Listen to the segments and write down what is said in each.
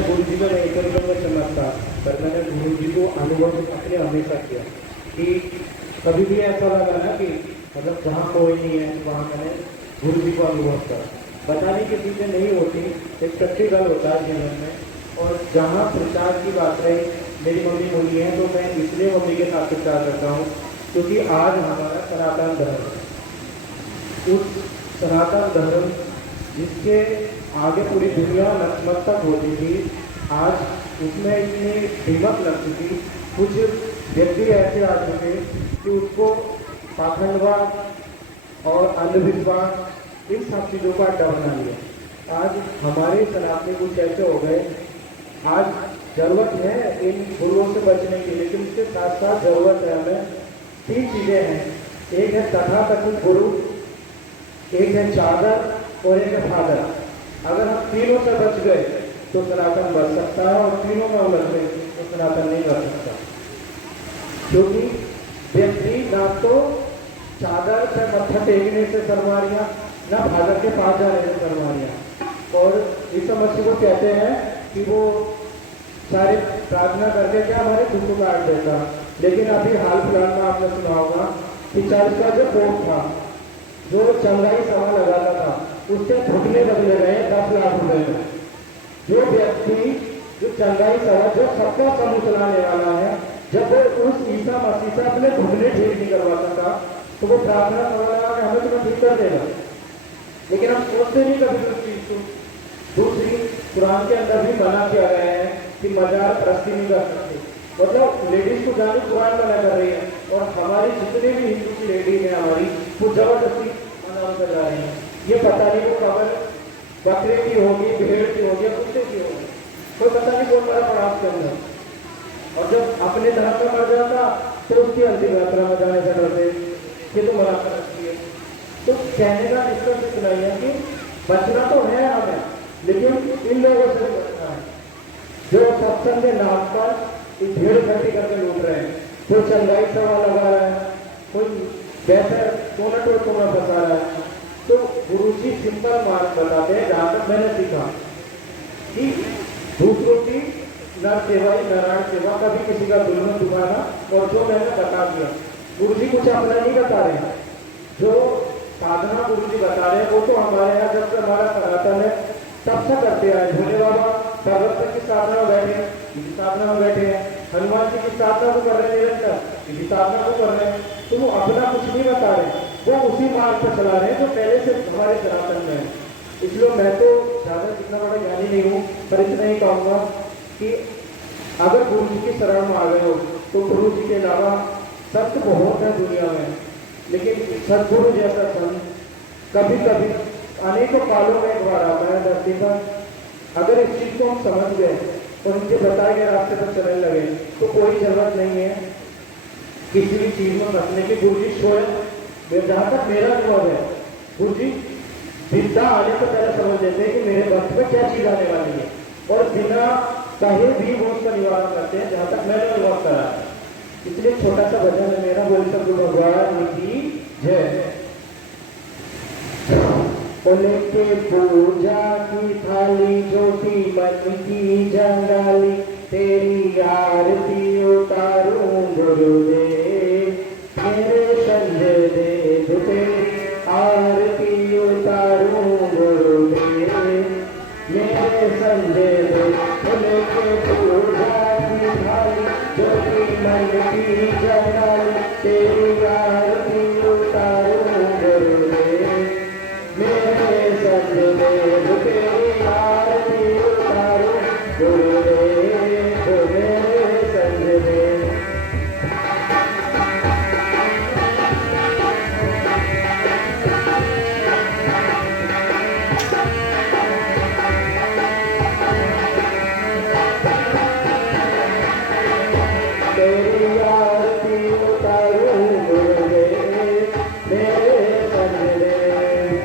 मैंने गुरु जी को नहीं करूँगा चमत्कार, पर मैंने गुरु जी को अनुभव अपने हमेशा किया कि कभी भी ऐसा लगा ना कि मतलब जहाँ कोई नहीं है वहाँ मैंने गुरु जी को अनुभव करा। बताने की चीज़ें नहीं होती, एक प्रैक्टिकल होता है जीवन में। और जहाँ प्रचार की बात रही, मेरी मम्मी बोली है तो मैं इसलिए मम्मी के साथ प्रचार करता हूँ क्योंकि आज हमारा सनातन धर्म, उस सनातन धर्म जिसके आगे पूरी दुनिया नतमस्तक होती थी, आज उसमें इतनी हिम्मत लगती थी। कुछ व्यक्ति ऐसे आ चुके कि उसको पाखंडवाद और अंधविश्वास इन सब चीज़ों का अड्डा बना लिया। आज हमारे सनातनी कुछ ऐसे हो गए, आज जरूरत है इन गुरुओं से बचने की, लेकिन उसके साथ साथ जरूरत है हमें 3 चीज़ें हैं। एक है तथाकथित गुरु, एक है चादर और एक है फादर। अगर हम तीनों से बच गए तो सनातन बच सकता है, और तीनों में उलझ गए तो सनातन नहीं बच सकता। क्योंकि व्यक्ति ना तो चादर से मत्था टेकने से शर्मारियाँ, ना फादर के पास जाने से शर्मारियाँ। और इस समस्या को कहते हैं कि वो सारे प्रार्थना करके क्या हमारे दुख काट देता। लेकिन अभी हाल फिलहाल में आपने सुना होगा कि चर्च का जो पोप था, जो चंगाई सभा लगाता था, उससे घुटने बदले गए 10 लाख रुपए में। जो व्यक्ति जो चंगाई सभा, जो सबका समूह चलाने वाला है, जब वो उस ईसा मसीह से अपने घुटने ठीक नहीं करवा सका तो वो प्रार्थना सभा लगा के हमें तुम्हें ठीक कर देगा। लेकिन हम सोचते नहीं कभी उस चीज को। दूसरी, कुरान के अंदर भी मना किया गया है कि मजार परस्ती नहीं कर सकते, मतलब लेडीज को जाने कुरान मना कर रही है, और हमारी जितने भी हिंदू की लेडीज है हमारी, वो जबरदस्ती मना कर जा रही है। ये पता नहीं वो खबर बकरे की होगी, भेड़ की होगी या कुत्ते की होगी, कोई पता नहीं कौन मरा पड़ा उसके अंदर। और जब अपने धर्म में मर जाता तो उसकी अंतिम यात्रा में जाने से डरते, ये तो मना कर सकती है। तो कहने का निष्कर्ष इतना ही है कि बचना तो है हमें, लेकिन इन लोगों से बचना है जो सत्संग के नाम पर इस भीड़ इकट्ठी करके लूट रहे हैं। कोई चंगाई सभा लगा रहा है, कोई वैसे सोना टोटों में फंसा रहा है। तो गुरु जी सिंपल मार्ग बताते हैं, जहाँ तक मैंने सीखा कि दूसरों की नर सेवा ही नारायण सेवा, कभी किसी का दुल्हन दुखाना। और जो मैंने बता दिया, गुरु जी कुछ अपना नहीं बता रहे हैं, जो साधना गुरु जी बता रहे हैं वो तो हमारे यहाँ जब से हमारा सनातन है तब से करते आए। भोले बाबा भगवत की साधना में बैठे हैं, किसी साधना में बैठे हैं, हनुमान जी की साधना को कर रहे हैं निरंतर, किसी साधना को कर रहे हैं। तो वो अपना कुछ नहीं बता रहे, वो उसी मार्ग पर चला रहे हैं जो पहले से हमारे सनातन में है। इसलिए मैं तो ज़्यादा इतना बड़ा ज्ञानी नहीं हूँ, पर इतना ही कहूँगा कि अगर गुरु जी की शरण में आ गए हो तो गुरु जी के अलावा सत्य बहुत है दुनिया में, लेकिन सदगुरु जैसा संत कभी कभी अनेकों कालों में एक बार आता है धरती पर। अगर इस चीज को हम समझ गए और उनके बताए गए रास्ते पर चलने लगे तो कोई जरूरत नहीं है किसी भी चीज में रखने की। गुरु जी स्वयं, जहाँ तक मेरा अनुभव है, गुरु जी विद्या आने से पहले समझ लेते हैं कि मेरे वक्त में क्या चीज आने वाली है, और बिना कहे भी वो उसका निवारण करते हैं, जहाँ तक मैंने अनुभव करा है। इसलिए छोटा सा भजन है मेरा, बोल सकते भगवान की जय। लेके पूजा की थाली, ज्योति मन की जंगाली, तेरी आरती उतारूं गुरुदेव, मेरे संजय देव तेरी आरती उतारूं गुरुदेव, मेरे संजय देव। लेके पूजा की थाली, ज्योति मन की जंगाली, तेरी आरती उतारूं गुरुदेव, मेरे संजय देव तेरी आरती उतारूं गुरुदेव, मेरे संजय देव। तेरी आरती उतारूं गुरुदेव, मेरे संजय देव।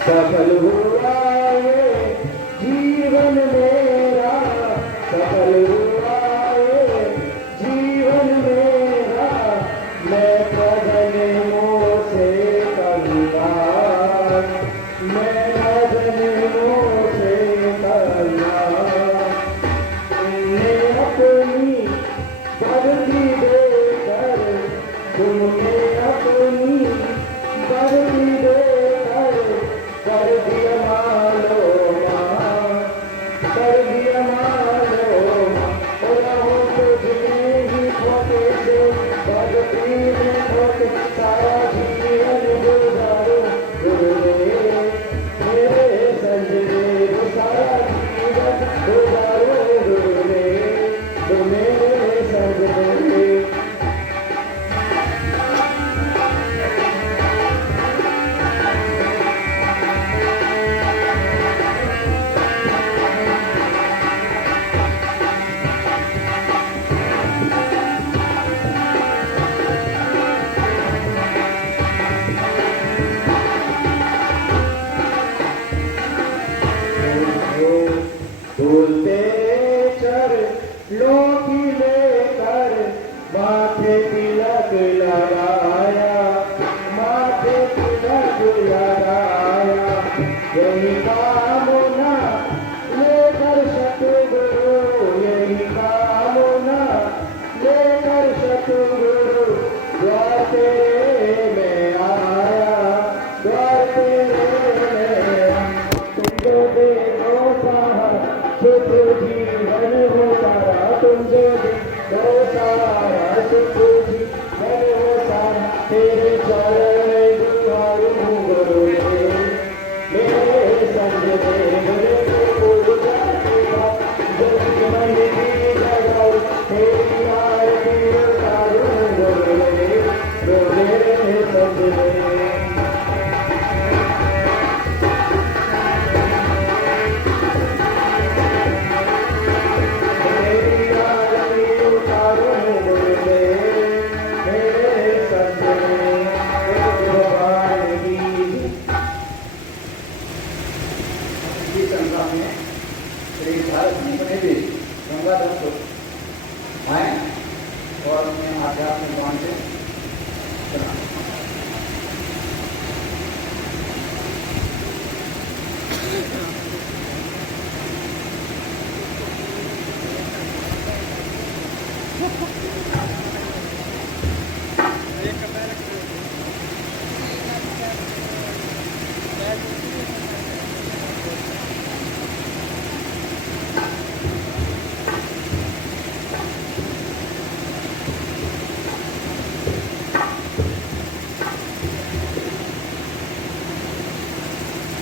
सफल हुआ ये जीवन मेरा, सफल हुआ ये जीवन मेरा, माथे तिलक लगाया, माथे तिलक लगाया, यही कामना लेकर सतगुरु, यही कामना लेकर सतगुरु, द्वार तेरे में आया, द्वार तेरे में आया। तुमको देखो सारा सुख जीवन हो सारा, तुमको देखो सारा सुख जीवन हो सारा, तेरे चरण गुहार हूँ गुरु मेरे संग दे मेरे पूजा के बाद जग मन की जगाओ, तेरी आरती उतारूं गुरु मेरे संग दे। गंगाधर को आए और अपने आध्यात्मिक ज्ञान से चला।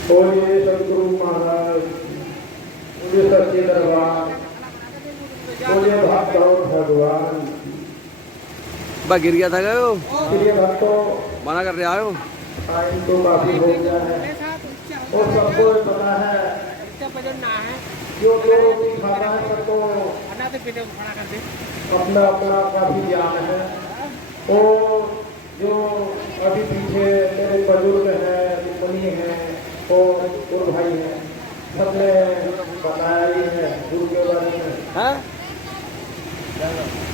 बोलिए सतगुरु महाराज, बोलिए सच्चे दरबार, बोलिए भक्त और भगवान। बा गिर गया था क्या वो? प्रिय भक्तों, मना कर रहे आयो टाइम तो काफी हो गया है और सबको पता है जो रोटी खाता है सबको अपना अपना काफी ज्ञान है। और जो अभी पीछे मेरे बुजुर्ग हैं, मुनि हैं और गुरु भाई हैं, सबने बताया ही है गुरु के बारे में।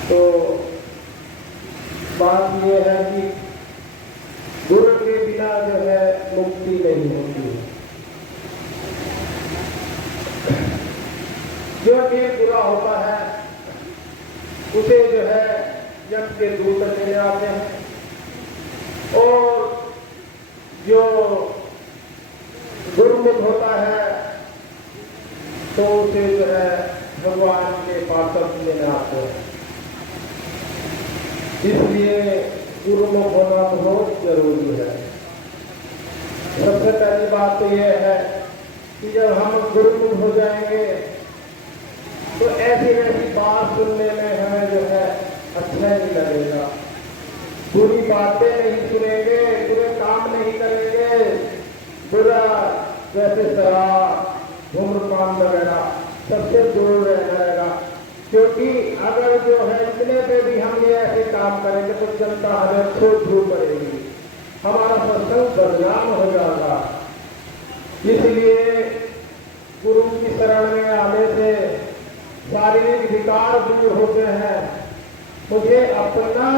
तो बात ये है कि गुरु के बिना जो है मुक्ति नहीं होती है। जो भी बुरा होता है उसे जो है यज्ञ के दूर चले आते हैं, और जो गुरुमुख होता है तो उसे जो है भगवान के पास लेने आते हैं। इसलिए गुरुमुख होना बहुत जरूरी है। सबसे पहली बात तो यह है कि जब हम गुरुमुख हो जाएंगे तो ऐसी वैसी बात सुनने में हमें जो है अच्छा नहीं लगेगा, बुरी बातें नहीं सुनेंगे, बुरे काम नहीं करेंगे, बुरा जैसे शराब धूम्रपान वगैरह सबसे दूर रहेगा। क्योंकि अगर जो है इतने पे भी हम ये ऐसे काम करेंगे तो जनता हमें छोड़ छूट करेगी, हमारा सत्संग बदनाम हो जाएगा। इसलिए गुरु की शरण में आने से शारीरिक विकार दूर होते हैं। मुझे अपना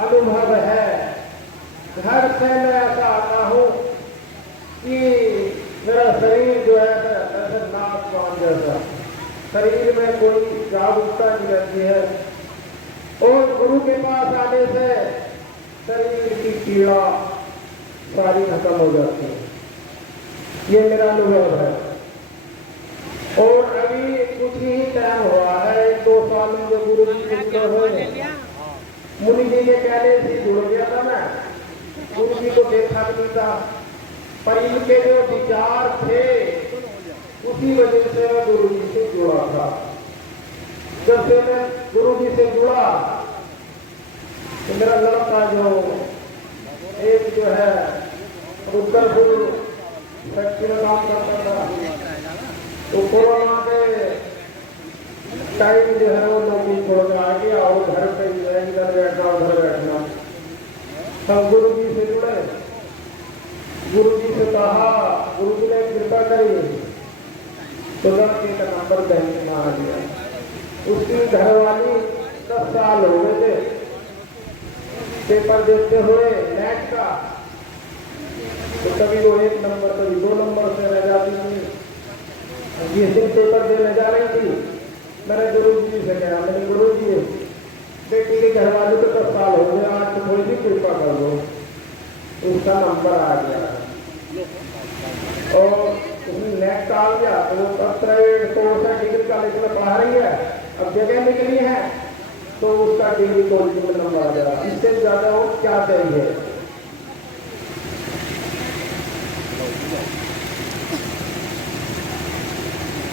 अनुभव है, घर से मैं ऐसा आता हूँ कि मेरा शरीर जो है ऐसा नाक जैसा, शरीर में कोई जागरूकता नहीं रहती है, और गुरु के पास आने से शरीर की पीड़ा सारी खत्म हो जाती है। ये मेरा अनुभव है। और अभी कुछ ही टाइम हुआ है, 2 साल में जो गुरु जी से हुए, मुनि जी के कहने से जुड़ गया था मैं, गुरु जी को देखा नहीं था, पर इनके जो विचार थे उसी वजह से मैं गुरु जी से जुड़ा था। जब से मैं गुरु जी से जुड़ा तो मेरा लड़का जो एक जो है उत्तरपुर फैक्ट्री में काम करता था, तो कोरोना के टाइम जो है वो नौकरी छोड़ के आ गया और घर पे इधर बैठना उधर बैठना। हम गुरु जी से जुड़े, गुरु जी से कहा, गुरु जी ने कृपा करी तो लड़के का नंबर बैंक में आ गया। उसकी घरवाली 10 साल हो गए थे, पेपर देखते हुए नेट का, तो कभी वो 1 नंबर कभी 2 नंबर से रह जाती थी। जिस दिन पेपर देने जा रही थी, मैंने गुरु जी से कहा, मैंने गुरु जी बेटी के घर वाले को 10 साल हो गए, आज तो थोड़ी सी कृपा कर दो, उसका नंबर आ गया और उसने नेट डाल दिया, तो वो प्राइवेट कोर्स है, डिग्री कॉलेज में पढ़ा रही है, अब जगह निकली है तो उसका डिग्री कॉलेज में नंबर आ गया। इससे ज्यादा वो क्या चाहिए।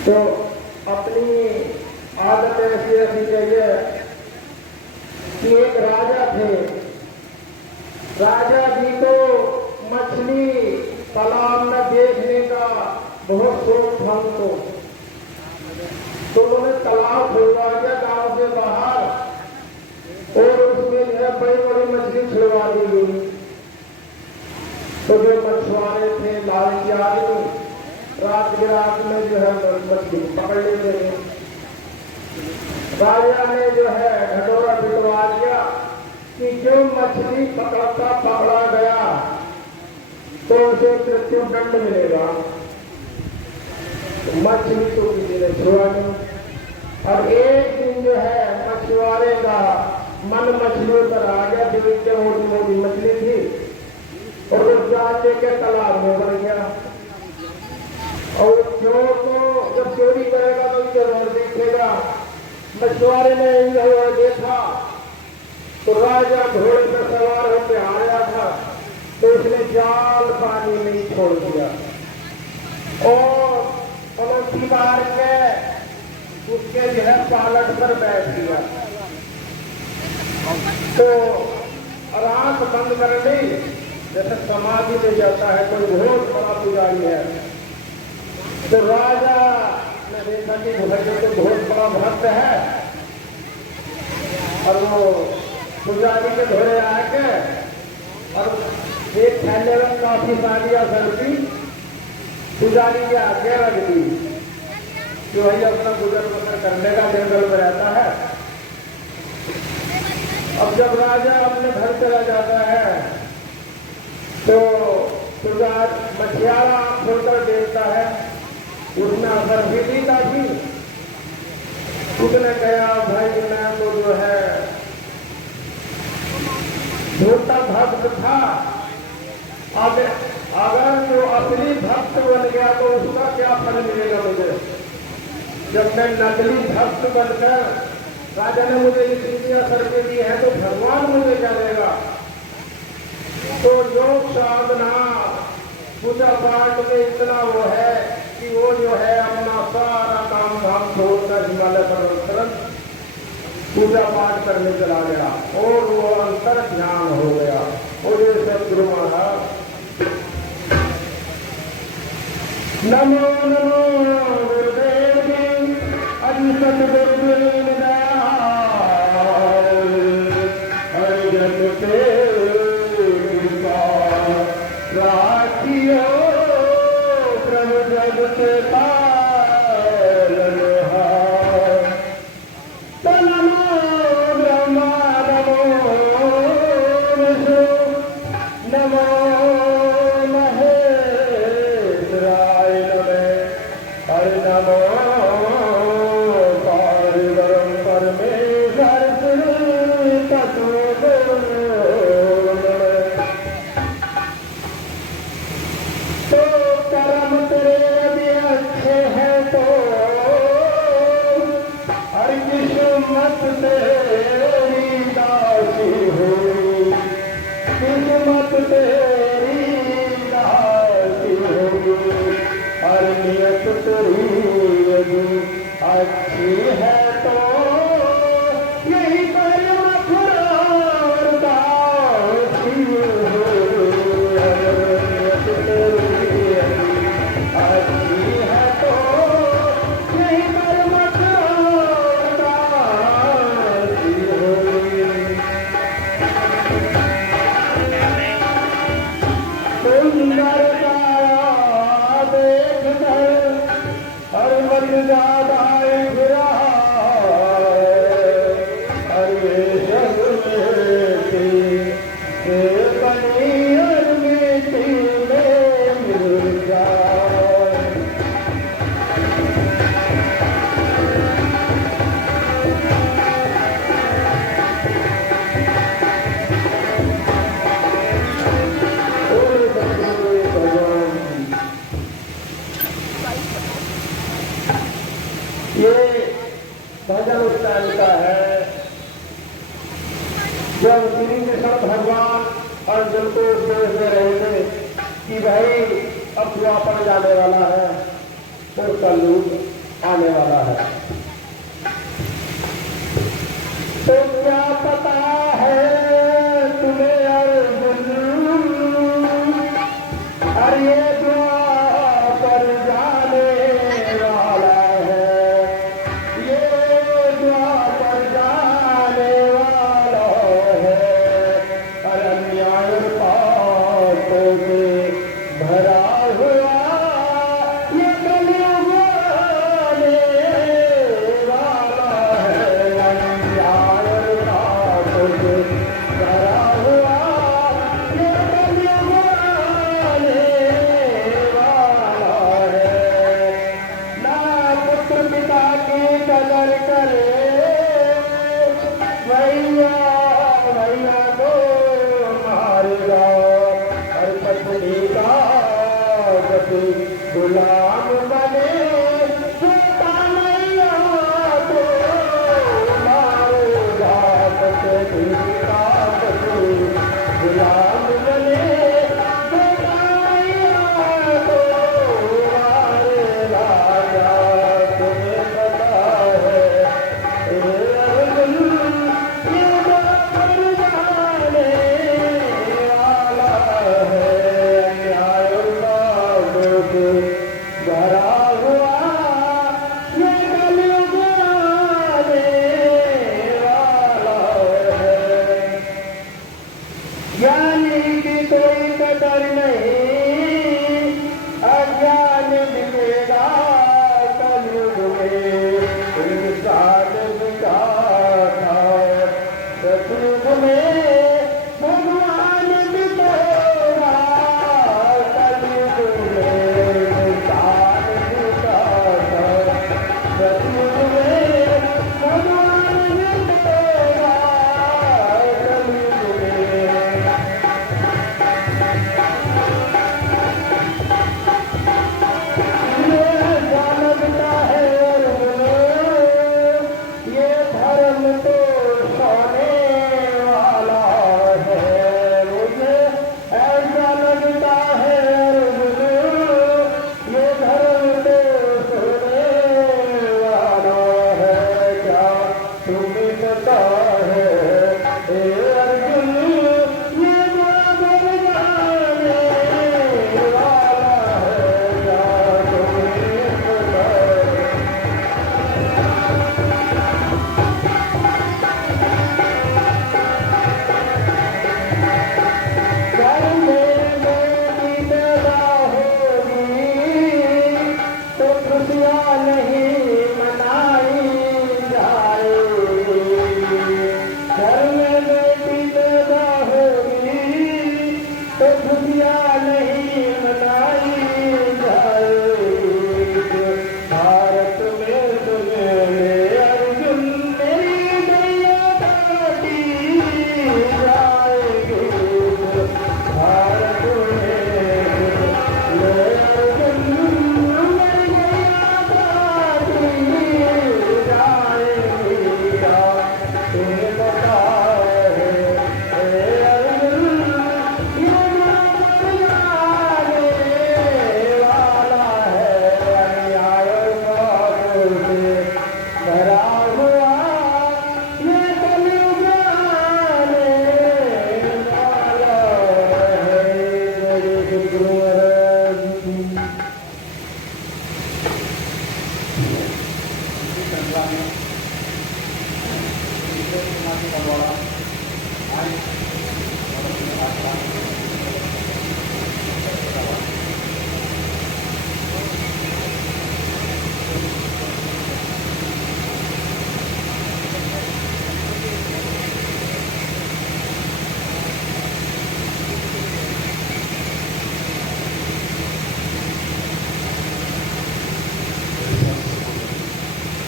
तो अपनी आदत ऐसी रखनी चाहिए कि एक राजा थे, राजा जी तो मछली तालाब में देखने का बहुत शौक था उनको, तो उन्होंने तालाब खुलवा दिया गांव से बाहर और उसमें जो है बड़ी बड़ी मछली छुड़वा दी गई। तो जो मछुआरे थे, लालची आदमी, रात बिरात में जो है मछली पकड़ लेते थे। राजा ने जो है घटोरा पिटवा दिया कि जो मछली पकड़ा गया तो उसे मृत्यु दंड मिलेगा। मछली तो किसी ने छुआ नहीं। और एक दिन जो है मछुआरे का मन मछलियों पर आ गया, देखते मोटी मोटी मछली थी और वो जाल लेके तालाब में बढ़ गया। और चोर को जब चोरी करेगा तो जरूर देखेगा। मछुआरे ने यह देखा तो राजा घोड़े पर सवार होकर आया था, तो उसने जाल पानी में ही छोड़ दिया और पलौटी मार के उसके जो है पालक पर बैठ गया। तो आंख बंद कर ली, जैसे समाधि ले जाता है कोई बहुत बड़ा पुजारी है। तो राजा ने देखा कि भाई तो बहुत बड़ा भक्त है, और वो पुजारी के घोड़े आके और एक थैले में काफी सारिया सब्जी पुजारी के आगे रख दी कि वही अपना गुजर बसर करने का जंगल में रहता है। अब जब राजा अपने घर चला जाता है तो मछियारा खोलकर देखता है, उसने असर भी दी काफी। उसने कहा भाई मैं तो जो है झूठा भक्त था, अगर जो असली भक्त बन गया तो उसका क्या फल मिलेगा मुझे। जब मैं नकली भक्त बनकर राजा ने मुझे इतनी असर के दी है तो भगवान मुझे क्या देगा। तो योग साधना पूजा पाठ में इतना वो है कि वो जो है अपना सारा काम धाम छोड़कर हिमालय पर्वत तुरंत पूजा पाठ करने चला गया और वो अंतर ध्यान हो गया। और ये सदगुरु महाराज नमो नमो गुरुदेव जी, अजी सतगुरु हरिजन के कृपा राखियो प्रभु जग के तो कर्म तेरे भी अच्छे तब भगवान अर्जुन को उपदेश दे रहे थे कि भाई अब द्वापर जाने वाला है, फिर कलयुग आने वाला है। तो क्या पता है तुम्हें अर्जुन, अरे ये द्वापर जाने वाला है, ये द्वापर जाने वाला है। अरे अन्याय पापों से भरा हुआ ये कलयुग आने वाला है। अन्याय पापों से भरा हुआ ये कलयुग आने वाला है। ना पुत्र पिता की कदर करे, भैया भैया को मारेगा। हर पत्नी का पति गुलाम बने, छोटा मैया को मारेगा। पत्नी का पति गुलाम बने, छोटा मैया को मारेगा। क्या तुम्हें पता है भरा हुआ ये कलयुग आने वाला है। ज्ञानी की कोई कदर नहीं, अज्ञान बिकेगा कलयुग में। इंसान बिका था सतयुग में, भगवान बिकेगा कलयुग में। इंसान बिका था सतयुग में, भगवान बिकेगा कलयुग में। ये धर्म तो सोने वाला है, मुझे ऐसा लगता है अर्जुन, ये धर्म तो सोने वाला है। क्या तुम्हें पता है ए अर्जुन, ये द्वापर जाने वाला है। क्या तुम्हें पता है घर में बेटी पैदा होगी तो खुशियाँ नहीं मनाई जाएगी। घर में बेटी पैदा होगी तो खुशियाँ नहीं मनाई जाएगी। भारत में तुम्हें अर्जुन मेरी गैया काटी जाएगी। भारत में अर्जुन मेरी गैया काटी जाएगी। क्या तुम्हें पता है ए अर्जुन, ये द्वापर जाने वाला है। अन्याय पापों से भरा हुआ ये कलयुग आने वाला है। मेरे गुरु महाराज की इस श्रृंखला में ईश्वर समाधि का द्वारा आज और अपनी आस्था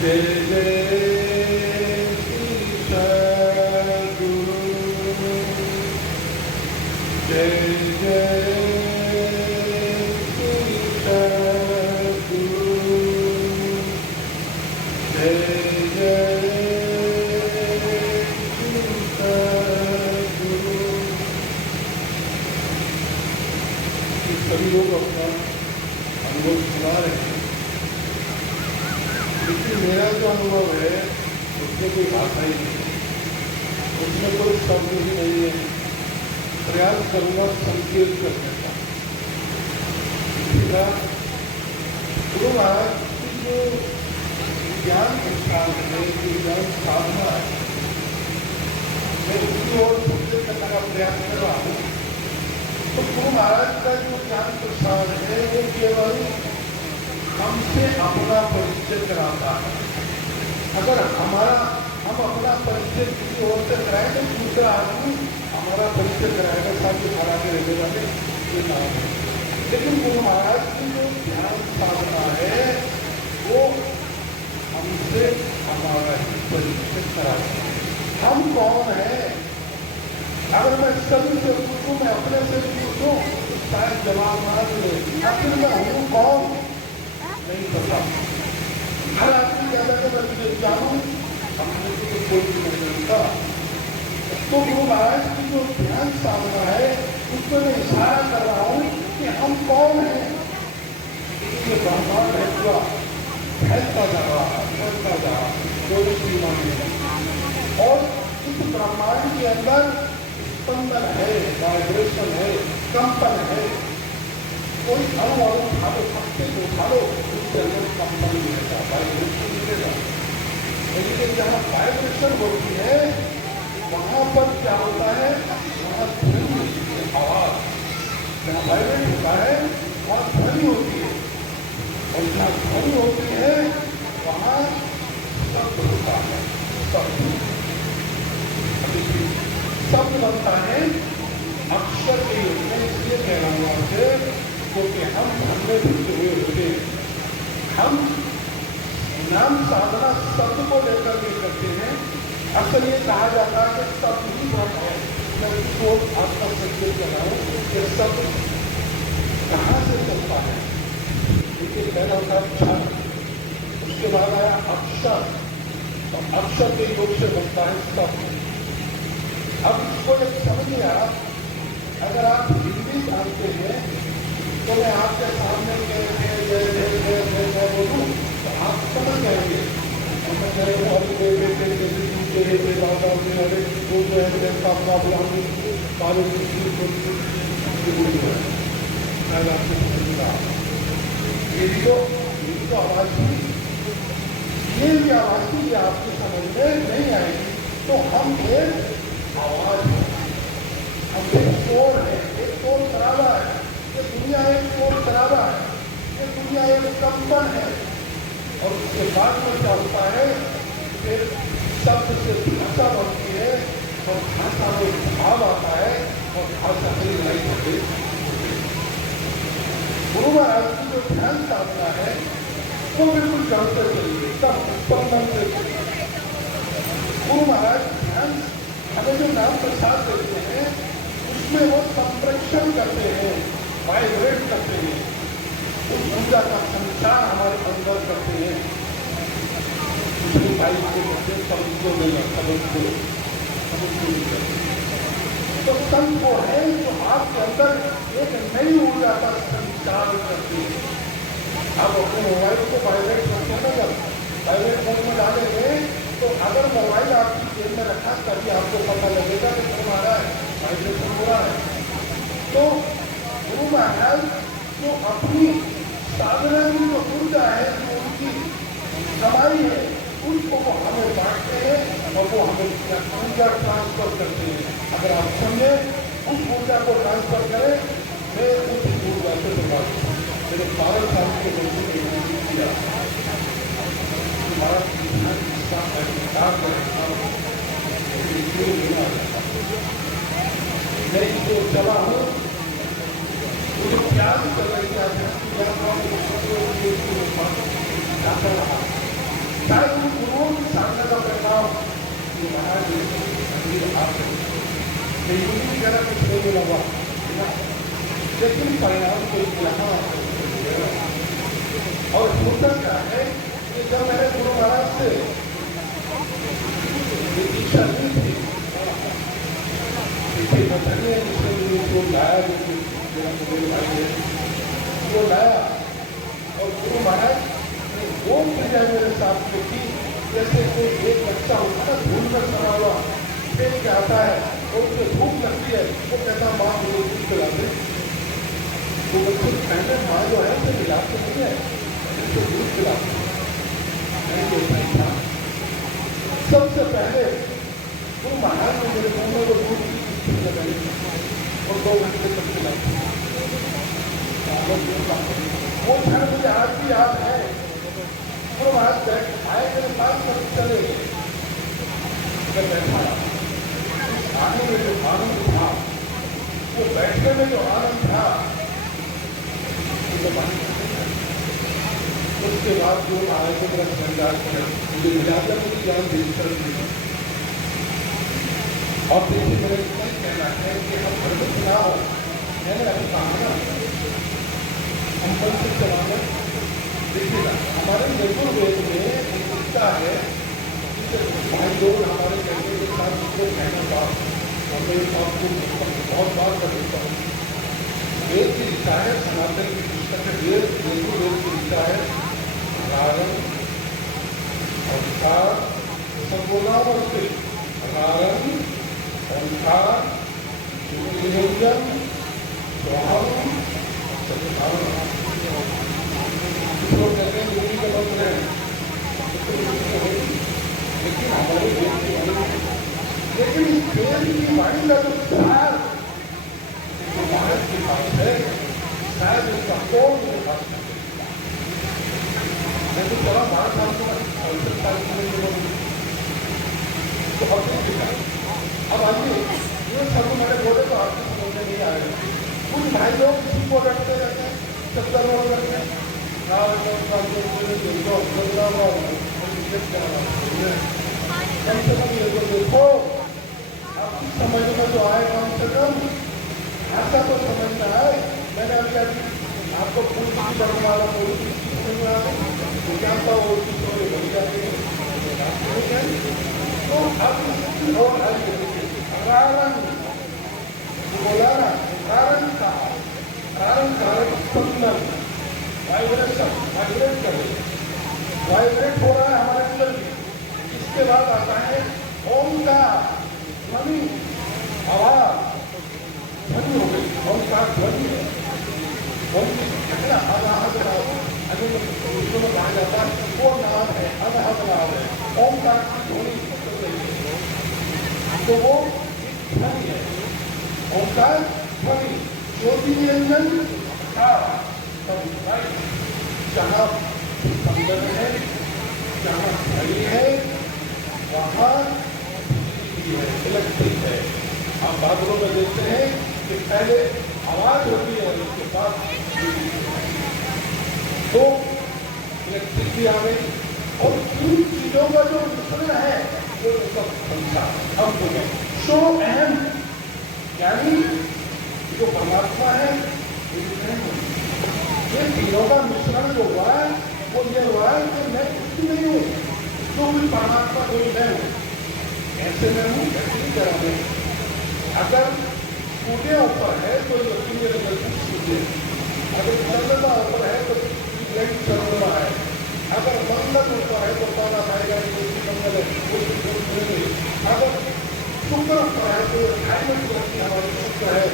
जय जय श्री सद्गुरु, जय जय श्री सद्गुरु, जय जय श्री सद्गुरु। सभी लोग अपना अनुभव सुना रहे हैं, लेकिन मेरा जो अनुभव है उसमें कोई भाषा ही नहीं है, उसमें कोई शब्द ही नहीं है। प्रयास करूंगा संकेत करने का। गुरु महाराज की जो ज्ञान स्थान है, जो ज्ञान साधना है, मैं उसकी ओर संकेत करने का प्रयास कर रहा हूँ। तो गुरु महाराज का जो ज्ञान प्रसाद है वो केवल हमसे अपना परिचय कराता है। अगर हम अपना परिचय किसी और से कराएं तो दूसरा आदमी हमारा परिचय कराएगा, साथ खड़ा के रहेगा ये काम है। लेकिन गुरु महाराज की जो ध्यान साधना है वो हमसे हमारा ही परिचय कराता है। हम कौन है? अगर मैं सभी से पूछूं, मैं अपने से पूछूं तो शायद जवाब ना मिले। आखिर मैं हूँ कौन नहीं पता। हर आदमी कहता है मैं तुझे जानूं, हमने तो कोई भी नहीं जानता। तो गुरु महाराज की जो ध्यान साधना है उसमें मैं इशारा कर रहा हूँ कि हम कौन है। ये ब्रह्मांड है पूरा फैलता जा रहा है, फैलता जा रहा है, कोई सीमा नहीं। और इस ब्रह्मांड के अंदर स्पंदन है, वाइब्रेशन है, कंपन है। कोई अणु उठा लो, पत्ते को उठा लो, उसके अंदर कंपन मिलेगा, वाइब्रेशन मिलेगा। लेकिन जहाँ वाइब्रेशन होती है वहां पर क्या होता है? वहां ध्वनि, आवाज। जहाँ वाइब्रेट होता है वहां ध्वनि होती है, और जहाँ ध्वनि होती है वहां शब्द होता है। शब्द बनता है अक्षर के योग में। इसलिए कह रहा हूं आपसे, क्योंकि हम हमने जुड़े हुए होते हैं। हम नाम साधना शब्द को लेकर के करते हैं। अक्सर ये कहा जाता है कि शब्द ही ब्रह्म है। मैं उसको आपका संकेत कर रहा हूँ कि शब्द कहाँ से चलता है। देखिए, पहला होता है क्षण, उसके बाद आया अक्षर, और अक्षर के योग से बनता है शब्द। अब इसको एक समझिए आप, अगर आप हिंदी जानते हैं तो मैं आपके सामने बोलूँ तो आप समझ जाएंगे। मैं कह रहा हूँ मेरी तो आवाज ये भी आवाज की आपके समझ में नहीं आएगी। तो हम एक आवाज है, हम एक शोर है, एक शोर शराबा है। ये दुनिया एक शोर शराबा है, ये दुनिया एक कंपन है। और उसके बाद में क्या होता है? फिर शब्द से भाषा बनती है, और भाषा में भाव आता है, और भाषा में नहीं होती। गुरु महाराज की जो ध्यान साधना है वो बिल्कुल जानते चलिए, सब स्पंदन से। गुरु महाराज ध्यान हमें जो नाम प्रसाद देते हैं उसमें वो संप्रेक्षण करते हैं, वाइब्रेट करते हैं, उस ऊर्जा का संचार हमारे अंदर करते हैं। दूसरी भाई को कहते हैं सबको देना, सबको तो संत वो है जो आपके अंदर एक नई ऊर्जा का संचार करती है। आप अपने मोबाइल को वाइब्रेट करते हैं ना, जब वाइब्रेट मोड में डालेंगे तो अगर मोबाइल आपकी जेब में रखा तभी आपको पता लगेगा कि फोन आ रहा है, वाइब्रेशन हो रहा है। तो गुरु महाराज जो अपनी साधना की जो ऊर्जा है, जो उनकी कमाई है, उसको वो हमें बांटते हैं और वो हमें ऊर्जा ट्रांसफर करते हैं। अगर आप समझे उस ऊर्जा को ट्रांसफर करें, मैं उस ऊर्जा से प्रभावित हूँ। मेरे 12 साल के बच्चे ने किया हमारा मैं इसको चला हूँ, मुझे प्यार कर रही है। शायद उन गुरुओं की साधना का परिणाम जो महाराज जरा कुछ नहीं लगा, लेकिन परिणाम को यहाँ और होता क्या है कि जब मैंने गुरु महाराज से दीक्षा ली थी, बताइए जिसने मुझे लाया, मेरे भाई ने वो लाया और गुरु महाराज ने वो क्रिया मेरे साथ में की जैसे कोई एक बच्चा होता है धूल में समा हुआ खेल के आता है और उसे भूख लगती है वो कहता माँ मुझे दूध पिला दे। तो बच्चे पहले माँ जो है उसे पिलाते नहीं है, उसको दूध पिलाते नहीं होता था। सबसे पहले वो महाराज ने मेरे मुंह में वो दूध लगाई और 2 घंटे तक पिलाई। वो क्षण मुझे आज भी याद है। वो महाराज आए मेरे पास में चले मैं बैठा आने में जो आनंद था वो बैठने में जो आनंद था उसके बाद जो आए थे मेरा संचार मुझे मिलाकर मुझे ज्ञान देकर और देखिए मेरे कहना है कि हम भ्रमित ना हो। मैंने अभी कहा हम पल से चलाना देखिएगा हमारे यजुर्वेद में लिखता है भाई लोग हमारे कहने के साथ उसको कहना बात और मैं इस बात को बहुत बार कर देता हूँ। वेद की लिखा है सनातन की पुस्तक है वेद यजुर्वेद की लिखा है रारण ओंकार सर्वनामस्ते रारण ओंकार निरंजन स्वाहम सत्भावना लोग कहते हैं योगी का मंत्र है लेकिन हमारे वेद की वाणी लेकिन इस वेद की वाणी का जो सार जो भारत के पास है शायद उसका कौन मेरे पास नहीं। मैं तो चला 12 साल को 68 साल की तो अब देखिएगा अब आइए ये सब मैंने बोले तो आपको समझ में नहीं आएगा। कुछ भाई लोग किसी को रखते रहते हैं 70 लोग रखते हैं कम से कम ये तो देखो आपकी समझ में तो आए कम से कम ऐसा तो समझ में आए। मैंने अभी आपको पूरी बढ़ने वाला पूरी समझ में आए तो क्या था वो चीज़ बन जाती है। तो अब और कारण बोला ना कारण कहा कारण कारण स्पंदन वाइब्रेशन वाइब्रेट करे वाइब्रेट हो रहा है हमारे अंदर भी। इसके बाद आता है ओम का ध्वनि आवाज ध्वनि हो गई ओम का ध्वनि है उसको कहा जाता है वो नाम है अनहद नाम है ओम का ध्वनि तो वो ध्वनि है ओम का ध्वनि ज्योति निरंजन का जहाँ संगत है जहाँ घड़ी है वहाँ बिजली है इलेक्ट्रिक है। आप बादलों में देखते हैं कि पहले आवाज होती है और उसके बाद तो इलेक्ट्रिक भी आ गई और इन चीजों का जो मिश्रण है वो सब संसार हम हो गए सो अहम यानी जो परमात्मा है ये तीनों का मिश्रण जो हुआ है वो ये हुआ है कि मैं कुछ नहीं हूँ तो भी परमात्मा कोई मैं हूँ ऐसे में हूँ ऐसे ही तरह में। अगर सूर्य ऊपर है तो ये सूर्य अगर चंद्रमा ऊपर है तो चंद्रमा है अगर मंगल ऊपर है तो पाना पाएगा मंगल है। अगर शुक्र ऊपर है तो डायमंड ग्रह हमारी शुक्र है।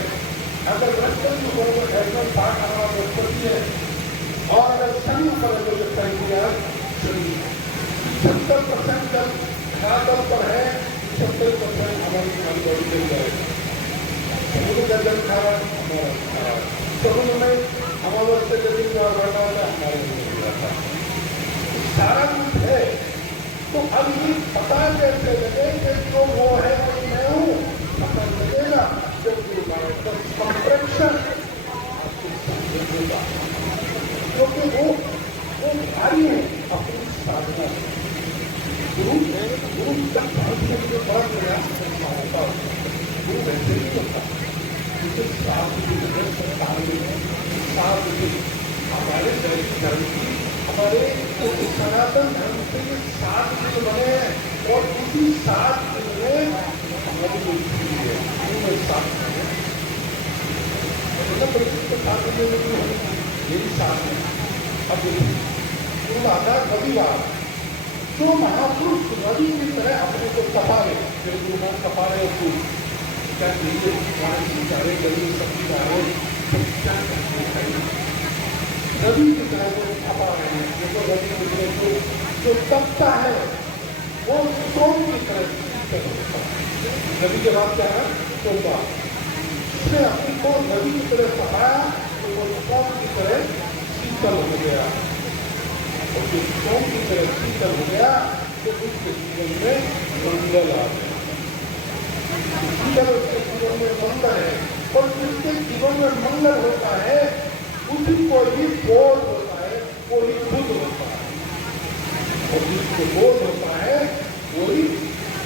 अगर बृहस्पति ऊपर है तो 60 हमारा बृहस्पति है और अगर शनि ऊपर है तो शनि 70% जब खादर पर है 70% हमारी बॉडी चल जाएगी। समुद्र का जल खा हमारा समुद्र में हमारे से जमीन बढ़ना होता है हमारे में जाता सारा कुछ है। तो अब ये पता कैसे लगे कि जो वो है वो मैं हूँ पता लगेगा जब संरक्षण क्योंकि वो भारी है अपनी साधना गुरु तक पहुंचने के बाद गुरु वैसे नहीं होता क्योंकि हमारे धर्म की हमारे सनातन धर्म से ये 7 दिन बने हैं और इसी 7 दिन में हमारी जो स्थिति है वो 7 दिन है परिस्थिति के 7 दिन में मेरी सामने अब गुरु महाराज कभी बात जो महापुरुष नदी की तरह अपने को तपा रहे, फिर गुरु महाराज तपा रहे हो क्या धीरे सारे गरीब सब्जी डाले क्या करते हैं नदी की तरह वो तपा रहे हैं। देखो नदी की तरह जो तपता है वो सोम की तरह शीतल होता है। नदी के बाद क्या है सोमवार, उसने अपनी को नदी की तरह तपाया तो वो सोम की तरह शीतल हो गया, और जो सोम की तरह शीतल हो गया तो उसके जीवन में मंगल आ गया। उसके जीवन में मंगल है, और जिसके जीवन में मंगल होता है उसी को ही बोध होता है, वो ही बुद्ध होता है, और जिसको बोध होता है वो ही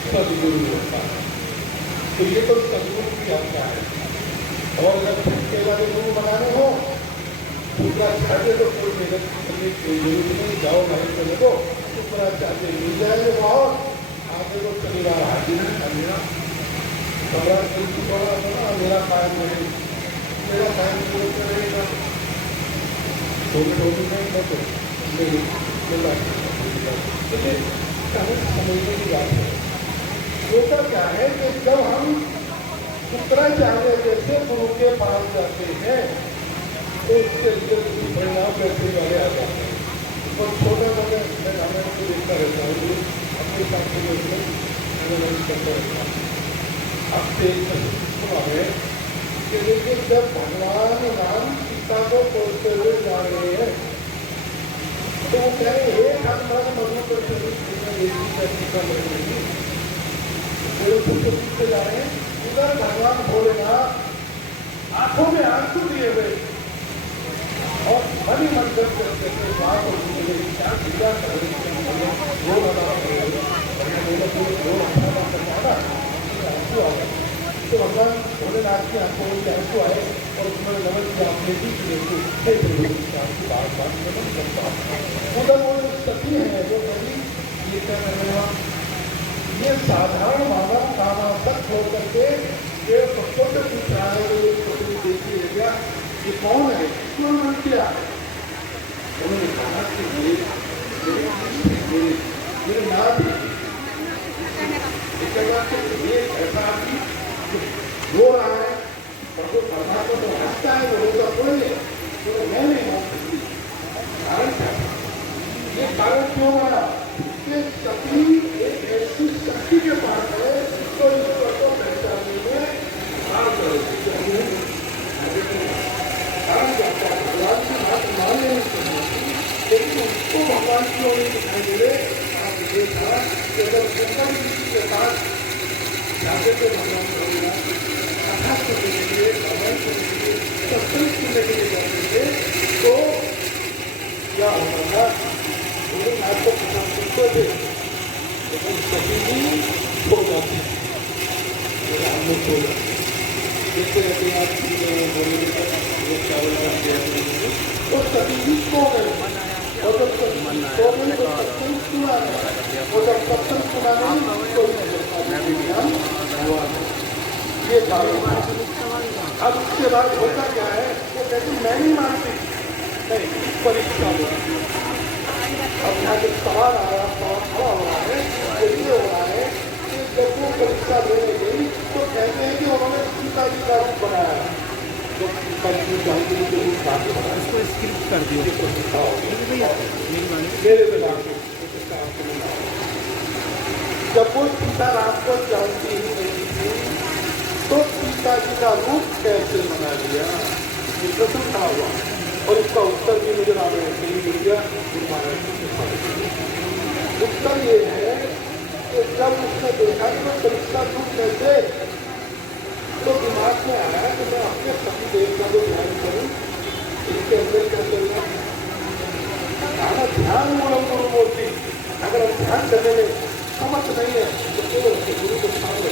सदगुरु होता है। तो ये तो सदगुरु की आज्ञा है। और अगर भटके वाले गुरु बनाने हो दूसरा चाहते तो कोई मेहनत करने की कोई जरूरत नहीं, जाओ भाई चले दो दूसरा चाहते मिल जाएंगे बहुत आगे को चली रहा हाजिर है मेरा कमरा मेरा कायम नहीं, मेरा कायम रहेगा थोड़ी नहीं बचो समझने की बात है। होता क्या है कि जब हम शुक्राचार्य जैसे गुरु के पास जाते हैं तो उसके लिए परिणाम बैठने वाले आ जाते हैं। और छोटा मोटे मैं रामायण को देखता रहता हूँ, अपने साथ करता रहता हूँ। अब सुना है कि देखिए जब भगवान राम सीता को खोजते हुए जा रहे हैं तो वो कह रहे एक हाथ मधु करते हुए पीछे जा रहे हैं, उधर भगवान भोलेनाथ आंखों में आंसू लिए हुए और मन ही मन करते बात और क्या क्रिया कर रहे आंसू आ गए। तो भगवान भोलेनाथ की आंखों में आंसू आए और उन्होंने नमन किया अपने भी बात नमन करता उधर वो सती है जो कभी ये क्या करने ये साधारण मानव कामासक्त होकर के ये बच्चों से पूछ रहा है, देखिए क्या ये कौन है, क्यों मन किया? उन्होंने कहा कि मेरे नाम ये ऐसा आदमी रो रहा है और वो परमात्मा तो हंसता है, वो रोता कोई नहीं, तो मैं नहीं हूँ। कारण क्या ये कारण क्यों बना? सती एक ऐसी शक्ति के पास है तो ईश्वर को पहचानने में काम करेगी। कारण क्या भगवान की बात मान नहीं सकती, लेकिन उसको भगवान क्यों नहीं दिखाई दे रहे? आप देखा कि अगर शंकर जी के पास जाते थे भगवान कथा सुनने के लिए, भगवान सुनने के लिए, सत्संग सुनने के लिए जाते थे तो क्या होता था? आपको पता सुनते थे लेकिन सभी भी खो जाती है, हम लोग खो जाते जैसे अभी आप चावल तो सभी भी खो गए, और जब सत्संग सुना और जब सत्संग सुना नहीं तो ये अब उसके बाद होता क्या है, वो कहती मैं नहीं मानती, नहीं परीक्षा होती। अब यहाँ जब सवाल आ रहा खड़ा हो रहा है, तो ये हो रहा है कि जब वो परीक्षा देने गई तो कहते हैं कि उन्होंने सीता जी का रूप बनाया, जो सीता जी जानते हैं जो रूप काटे बनाया, इसको स्क्रिप्ट कर दिया मेरे दिमाग में। जब वो सीता राम को जानती ही नहीं थी तो सीता जी का रूप कैसे बना लिया, ये प्रश्न खड़ा हुआ और इसका उत्तर भी मुझे रामायण से ही मिल गया। उत्तर ये है कि जब उसने देखा कि मैं परीक्षा दूर कैसे, तो दिमाग में आया कि मैं अपने सभी देवता को ध्यान करूं, इसके अंदर कैसे ध्यान मूलम गुरु मूर्ति। अगर हम ध्यान करने में समझ नहीं है तो केवल गुरु के सामने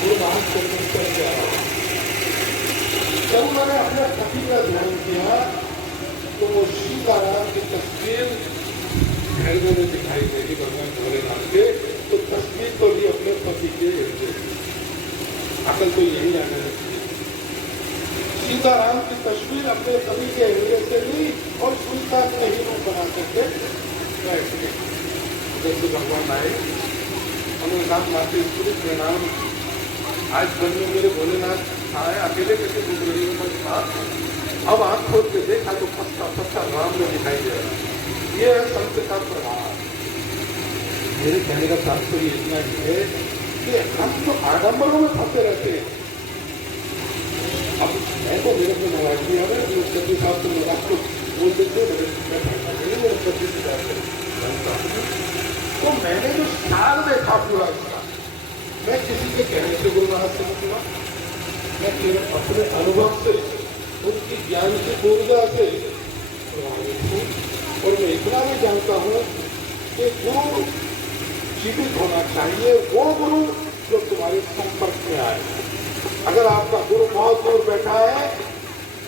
गुरु महान चंद्र क्या जब मैंने अपने पति का ध्यान किया तो वो सीताराम की तस्वीर हृदय में दिखाई देगी भगवान भोलेनाथ के, तो तस्वीर तो भी अपने पति के हृदय, अकल तो यही आना है। सीताराम की तस्वीर अपने कवि के हृदय से ली और सुनता नहीं रूप बना करके बैठ गए। जैसे भगवान आए उन्होंने कहा माते ईश्वरी प्रणाम, आज बन में मेरे भोलेनाथ आए, अकेले कैसे घूम रही हूँ मैं कहा। अब आँख खोल के देखा तो पत्ता पत्ता राम में दिखाई दे रहा। ये है संत का प्रभाव। मेरे कहने का तात्पर्य इतना ही है कि हम तो आडम्बरों में फंसे रहते हैं। अब मैं तो मेरे को नाराज नहीं आ रहा है, कभी साहब तो मेरा आपको बोल देते मेरे कभी तो मैंने जो साल देखा पूरा इसका, मैं किसी के कहने से गुरु महाराज से नहीं सुना, मैं केवल अपने अनुभव से, उनकी ज्ञान की ऊर्जा से प्रभावित हूँ। और मैं इतना भी जानता हूँ कि गुरु जीवित होना चाहिए, वो गुरु जो तुम्हारे संपर्क में आए। अगर आपका गुरु बहुत दूर बैठा है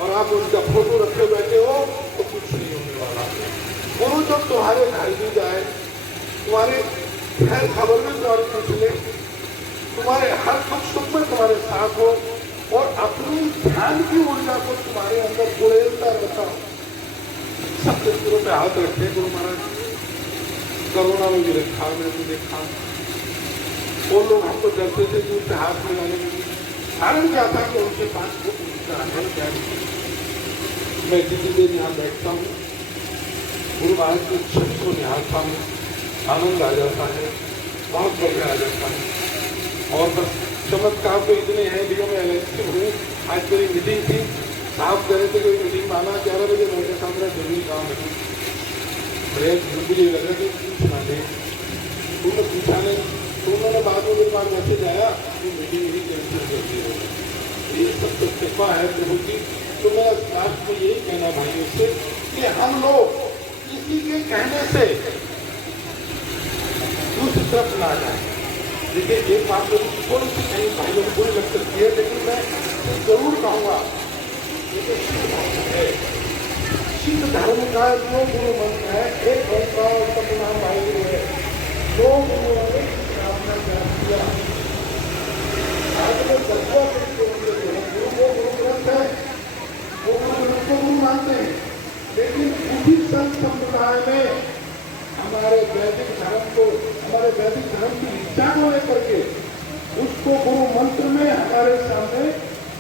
और आप उनका फोटो रखे बैठे हो तो कुछ नहीं होने वाला। गुरु जब तुम्हारे घर भी जाए, तुम्हारे खैर खबर में तुम्हारे पूछ ले, तुम्हारे हर दुख सुख में तुम्हारे साथ हो और अपनी ध्यान की ऊर्जा को तुम्हारे अंदर उड़ेलता रहता हो। सब चित्रों पे हाथ रखे गुरु महाराज, करुणा में भी रखा, मैंने भी देखा। वो लोग हमको डरते थे कि उनसे हाथ मिलाने में, कारण क्या था कि उनके पास वो ऊर्जा है। मैं जितनी देर यहाँ बैठता हूँ गुरु महाराज की छवि को निहारता हूँ, आनंद आ जाता है, बहुत बढ़िया आ जाता है। और बस चमत्कार तो इतने हैं जो मैं एलएसटी हूँ। आज मेरी मीटिंग थी, साहब कह रहे थे कोई मीटिंग में आना, 11 बजे मेरे सामने जरूरी काम है। मुझे लगा कि पूछना नहीं, तुमने पूछा नहीं, तो उन्होंने बाद में मेरे पास मैसेज आया कि मीटिंग ही कैंसिल कर दी है। ये सब तो कृपा है प्रभु की। तो मैं लास्ट में यही कहना भाइयों से कि हम लोग किसी के कहने से दूसरी तरफ ना जाए। देखिए एक बात तो थोड़ी सी कहीं भाइयों को बुरी लग सकती है, लेकिन मैं जरूर कहूँगा सिद्ध धर्म का जो गुरु मंत्र है, एक ओंकार उसका नाम वाहिगुरु है, दो गुरुओं ने स्थापना किया। आज में दसवां गुरु वो गुरु ग्रंथ है, वो गुरु मानते हैं। लेकिन उसी संत संप्रदाय में हमारे वैदिक धर्म को, हमारे वैदिक धर्म की इच्छा को लेकर के उसको गुरु मंत्र में हमारे सामने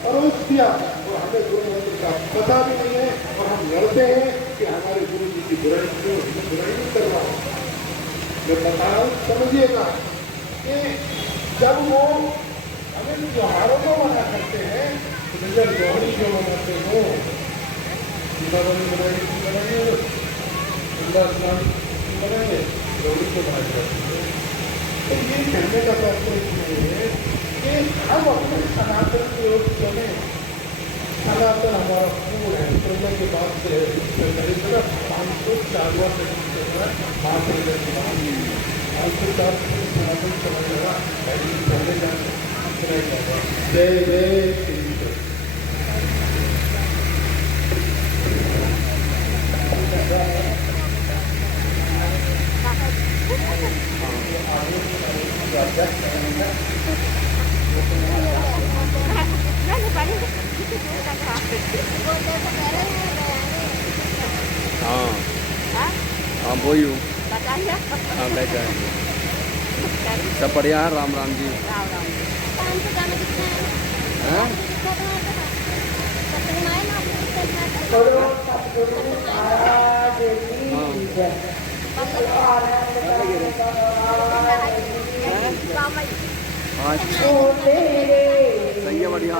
परोस दिया और हमें गुरु मंत्र का पता भी नहीं है और हम लड़ते हैं कि हमारे गुरु जी की बुराई क्यों, हमें बुराई नहीं कर रहा हूँ। मैं बता रहा हूँ, समझिएगा कि जब वो हमें त्योहारों को मना करते हैं, तो जैसे लोहड़ी जो मनाते हो, दीपावली बनाइए, बनाइए, लोहड़ी को मनाई जाती है। तो ये कहने का तात्पर्य है कि हम अपने सनातन की ओर चले। सनातन हमारा पूर्ण है, ब्रह्म के बाद से 504वां सनातन चला जाएगा। पहले जाएगा। जय जय श्री हाँ वही हूँ। हाँ ले जाएंगे, सब बढ़िया है। राम राम जी। हाँ? हाँ सही है, बढ़िया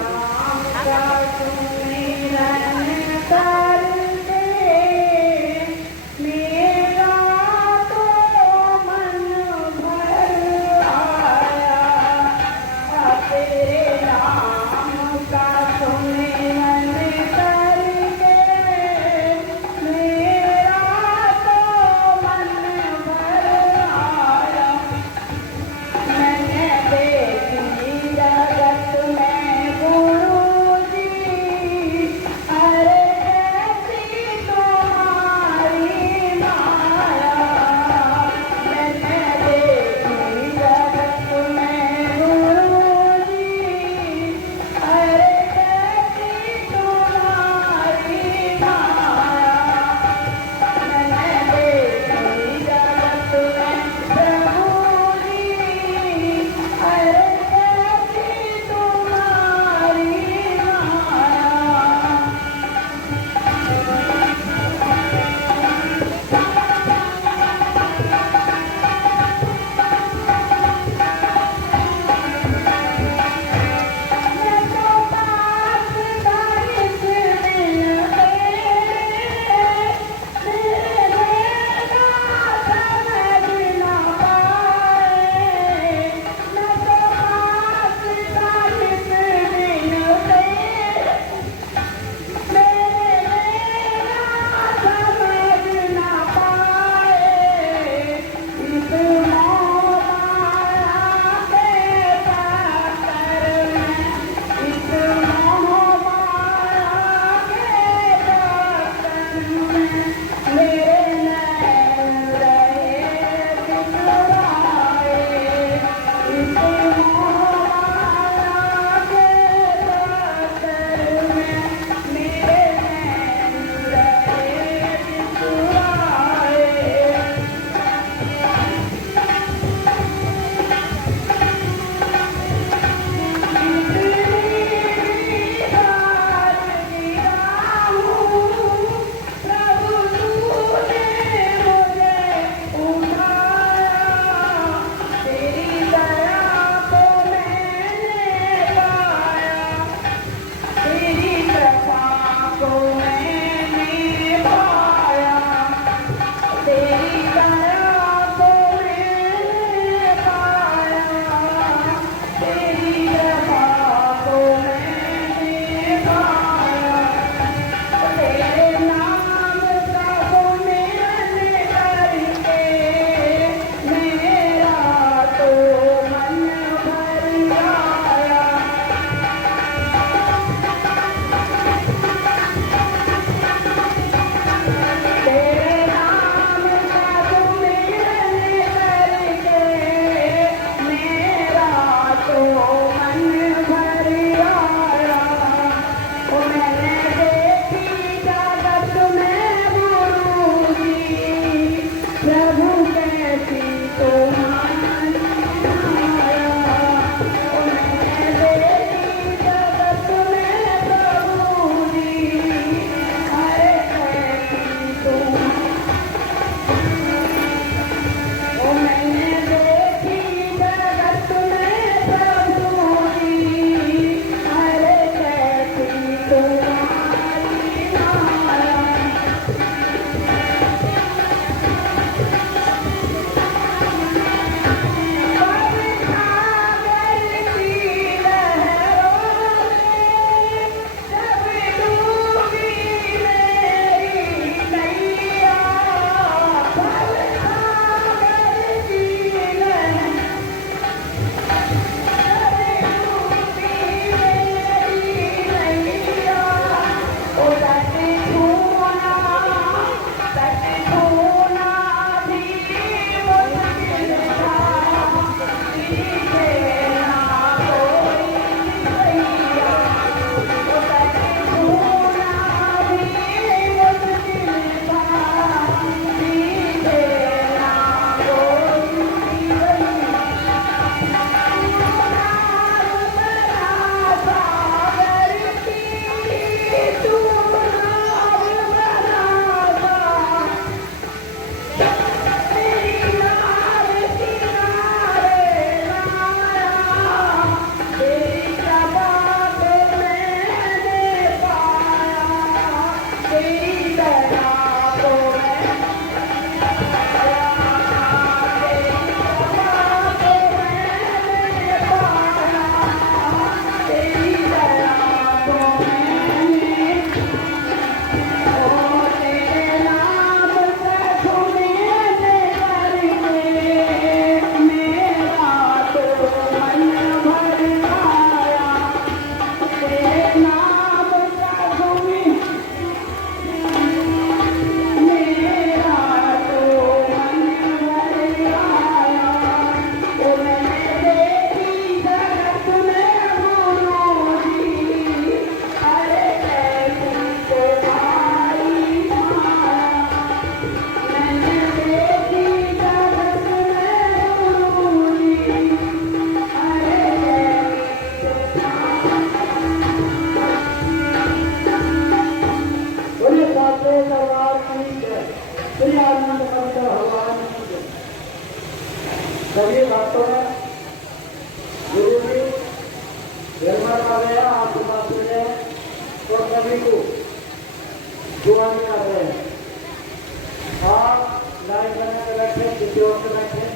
सभी भक्तों में गुरु जी निर्मल कर रहे हैं, आपके पास में और सभी को दुआ कर रहे हैं। आप लाइन बना कर बैठे, किसी और से बैठे,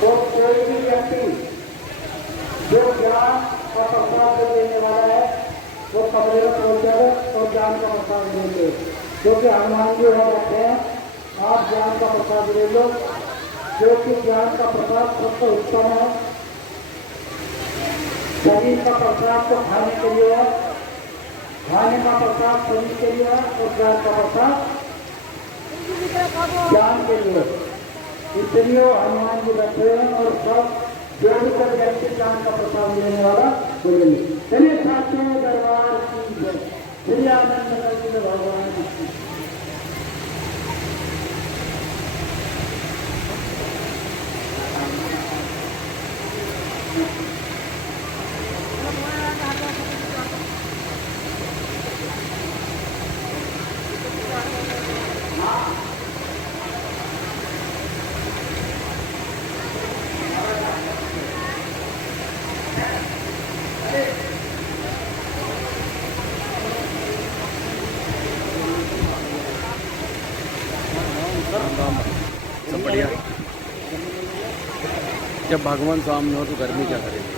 तो कोई भी व्यक्ति जो ज्ञान का प्रसाद देने वाला है वो कमरे में पहुंचेगा और ज्ञान का प्रसाद देंगे। क्योंकि हनुमान जी हो बैठे हैं, आप ज्ञान का प्रसाद ले लो, क्योंकि ज्ञान का प्रसाद सबसे उत्तम है। शरीर का प्रसाद तो खाने के लिए है, खाने का प्रसाद शरीर के लिए है और ज्ञान का प्रसाद ज्ञान के लिए। इसलिए हनुमान जी बैठे हैं और सब जो भी कर व्यक्ति ज्ञान का प्रसाद लेने वाला बोलेंगे। चलिए साथियों, दरबार की जय, श्री आनंद भगवान की। सब बढ़िया। जब भगवान सामने हो तो घर में क्या करेंगे?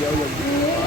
जाओ